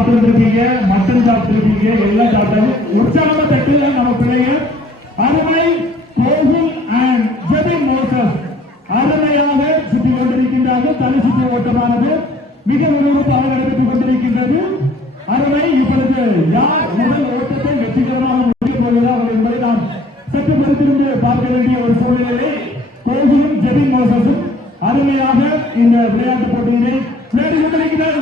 சாப்பிட்டு இருக்கீங்க மட்டன் சாப்பிட்டு இருக்கீங்க எல்லாம் சாப்பிட்டாங்க உற்சாகமா தட்டு நம்ம பிள்ளைங்க. அருமை கோகுல் அண்ட் ஜெபின் மோசஸ். அருமையாக சுற்றி கொண்டிருக்கின்றார்கள் தலை சுற்றி ஓட்டமானது. மிக விறுவிறுப்பாக நடைபெற்றுக் கொண்டிருக்கின்றது. அருமை இப்பொழுது யார் முதல் ஓட்டத்தை வெற்றிகரமாக முடிக்கப் போகிறார் என்பதை நாம் சற்று பொறுத்திருந்து பார்க்க வேண்டிய ஒரு சூழ்நிலை கோகுலும் ஜெபின் மோசஸும் அருமையாக இந்த விளையாட்டு போட்டியினை விளையாடி கொண்டிருக்கிறார்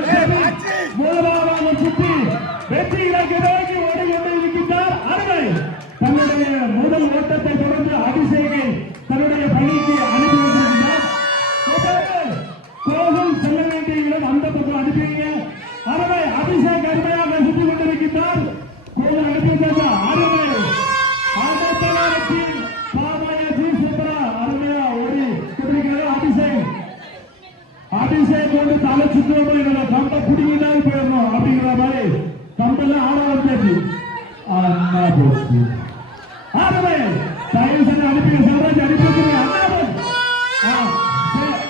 தொடர்ந்து அபிஷேகை தன்னுடைய பள்ளிக்கு அனுப்பி வைத்திருக்கிறார் தொடர்ந்து கோகுல் செல்ல வேண்டிய இடம் அந்த பக்கம் அனுப்பிங்க அருமை அபிஷேக் அருமையாக சுற்றி கொண்டிருக்கின்றார். கோகுல் அனுப்பி வந்தாச்சா அருமை. ஆட்டத்தலாரத்தின் பாமாய ஜி சுப்ரா அருமையா ஓடி கொண்டிருக்கிறார் அபிஷேக். அபிஷேக் வந்து தலை சுத்தமா என்னோட கம்ப பிடிங்கிதான் போயிடணும் அப்படிங்கிற மாதிரி கம்பெல்லாம் ஆட வந்தாச்சு அண்ணா போச்சு ஆகவே தயவு செஞ்சு அனுப்பி சிவராஜ் அனுப்பி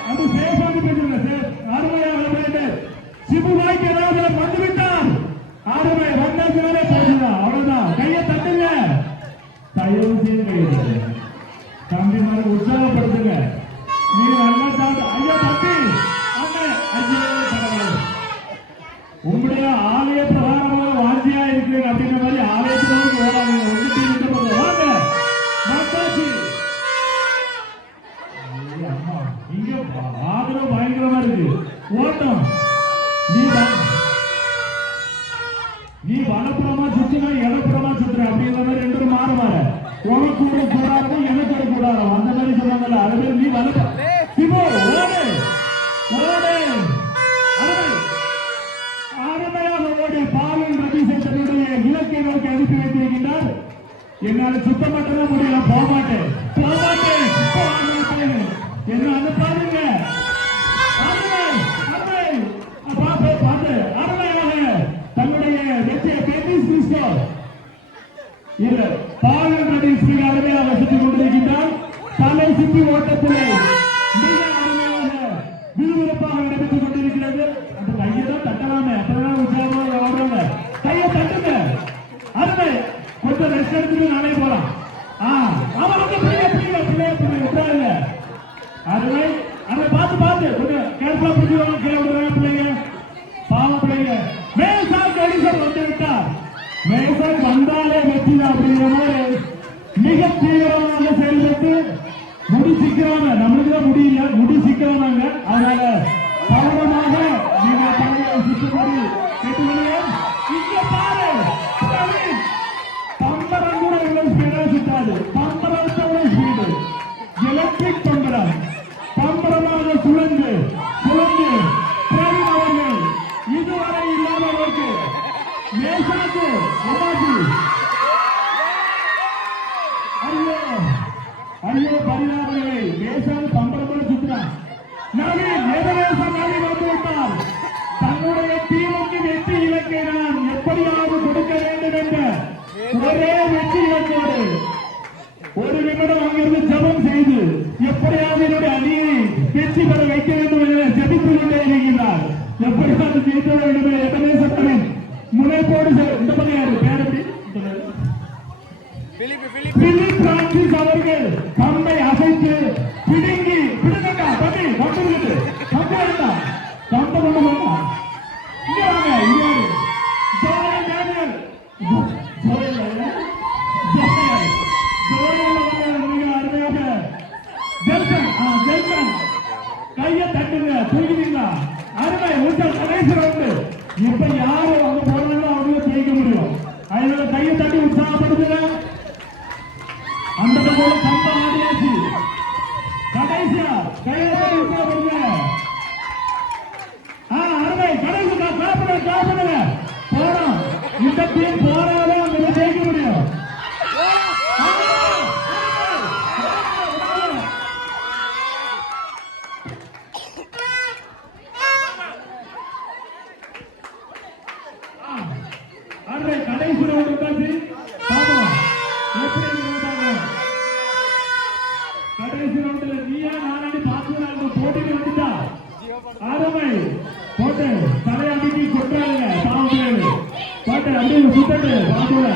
அது சேஃப் அனுப்பி வச்சிருங்க சேஃப் அருமையாக விளையாட்டு சிபுவாய்க்கு ஏதாவது வந்து விட்டார் அருமை வந்தாச்சுனாலே அவ்வளவுதான். கையை தட்டுங்க. தயவு செய்து கையை தம்பி மாதிரி உற்சாகப்படுத்துங்க. நீங்க ஓட்டம். நீ நீ வலப்புறமா சுத்தினா இடப்புறமா சுத்துற. அப்படிங்கிற மாதிரி ரெண்டு பேரும் மாற மாற. உனக்கு ஒரு கூடாரம் எனக்கு ஒரு கூடாரம் அந்த மாதிரி சொல்றாங்கல்ல அது பேர் நீ வலப்ப. சிவோ ஓடு. ஓடு. அருமையாக ஓடி. பாலன் ரவி சேட்டனுடைய இலக்கை நோக்கி அனுப்பி வைத்திருக்கின்றார். என்னால சுத்தம் மட்டும் முடியல. போக மாட்டேன் போக மாட்டேன் போக மாட்டேன் என்ன அனுப்பாதீங்க அருமை, அருமை. பார்த்து, பார்த்து. அருமையாக தன்னுடைய வெற்றியை பெட்டிஸ் கிறிஸ்டோ இல்ல பாலன் ரவி அருமையாக சுற்றிக் கொண்டிருக்கின்றார். தலை சுற்றி ஓட்டத்திலே மிக அருமையாக விறுவிறுப்பாக நடைபெற்றுக் கொண்டிருக்கிறது. அந்த கையை தான் தட்டலாமே. அப்பதான் உற்சாகமாக ஆடுறாங்க? கையை தட்டுங்க. அருமை. கொஞ்சம் ரெஸ்ட் எடுத்துட்டு நானே போலாம். ஆ பிள்ளைய பிள்ளைய பிள்ளைய பிள்ளைய விட்டுறாங்க அருமை. அதை பார்த்து பார்த்து. கொஞ்சம் கேர்ஃபுல்லா பிடிச்சிருவாங்க கீழே விடுறாங்க பிள்ளைங்க பாவம் பிள்ளைங்க மேசார் கடிசர் வந்து விட்டார் மேசார் வந்தாலே வெற்றி தான் அப்படிங்கிற மாதிரி மிக தீவிரமாக செயல்பட்டு முடி சிக்கிறாங்க. நம்மளுக்கு தான் முடியல முடி சிக்கிறாங்க. அதனால கவனமாக நீங்க தலையை சுற்றும்படி கேட்டுக்கொள்ளுங்க இங்க பாரு. பிரவீன், பம்பரம் கூட இவ்வளவு ஸ்பீடா சுத்தாது பம்பரத்தை விட ஸ்பீடு எலக்ட்ரிக் பம்பரம் பம்பரமாக சுழந்து சுழந்து பிரவீன் அவர்கள். இதுவரை இல்லாதவருக்கு மேசாக்கு என்னாச்சு ஐயோ பரிதாபங்களே மேசால் பம்பரமாக சுற்றுறான் தன்னுடைய வெற்றி இலக்கை எப்படியாவது கொடுக்க வேண்டும் என்ற ஒரே வெற்றி இலக்கோடு ஒரு நிமிடம் அங்கிருந்து ஜபம் செய்து எப்படியாவது என்னுடைய அணியை வெற்றி பெற வைக்க வேண்டும் என ஜபித்துக் கொண்டே இருக்கிறார். எப்படியாவது ஜெயிக்க வேண்டும் என எத்தனை சட்டமே முனைப்போடு இந்த பக்கம் யாரு? அவர்கள் தம்மை அசைத்து பிடுங்கி பிடுங்கட்டா தம்பி வந்துருக்குது பம்பு வேண்டா பம்பை கொண்டு போங்க இங்க வாங்க இங்க வாங்க. ஜோயல் டேனியல் ஜோ- ஜோயல் இல்ல? ஜோயல் ஜோயல் அவர்கள் மிக அருமையாக ஜெல்சன் ஆ ஜெல்சன் கையை தட்டுங்க தூக்கிட்டீங்களா அருமை உங்கள் கடைசி ரவுண்டு இப்ப யாரு அங்க போறாங்களோ அவங்க ஜெயிக்க முடியும் அதனால கையை தட்டி உற்சாகப்படுத்துங்க அந்த பக்கம் கம்ப கடைசியா கையை அருமை கடைசி போறோம் இந்த டீம் போறாதான் அங்க ஜெயிக்க முடியும் அன்றை கடைசி ரவுண்ட் வந்தாச்சு சுத்தட்டு பாத்துல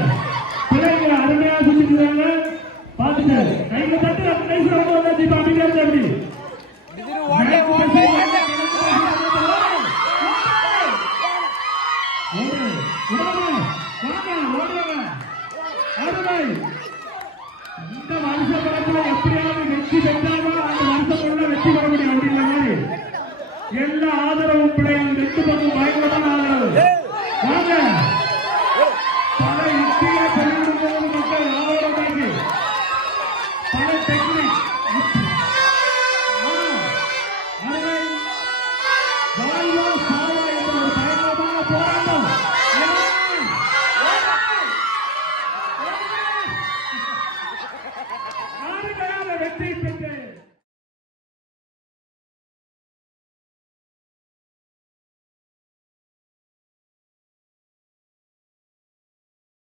பிள்ளைங்க அருமையா சுத்திட்டு பாத்துட்டு கையில தட்டு கை சொல்ல வந்தாச்சு இப்ப அப்படியே இருந்து அப்படி. இந்த வருஷ படத்துல எப்படியாவது வெற்றி பெற்றாதான் அந்த வருஷத்துல வெற்றி பெற முடியும் அப்படிங்கிற மாதிரி எல்லா ஆதரவும் பிள்ளைகள் ரெண்டு பக்கம் வெற்றி பெற்று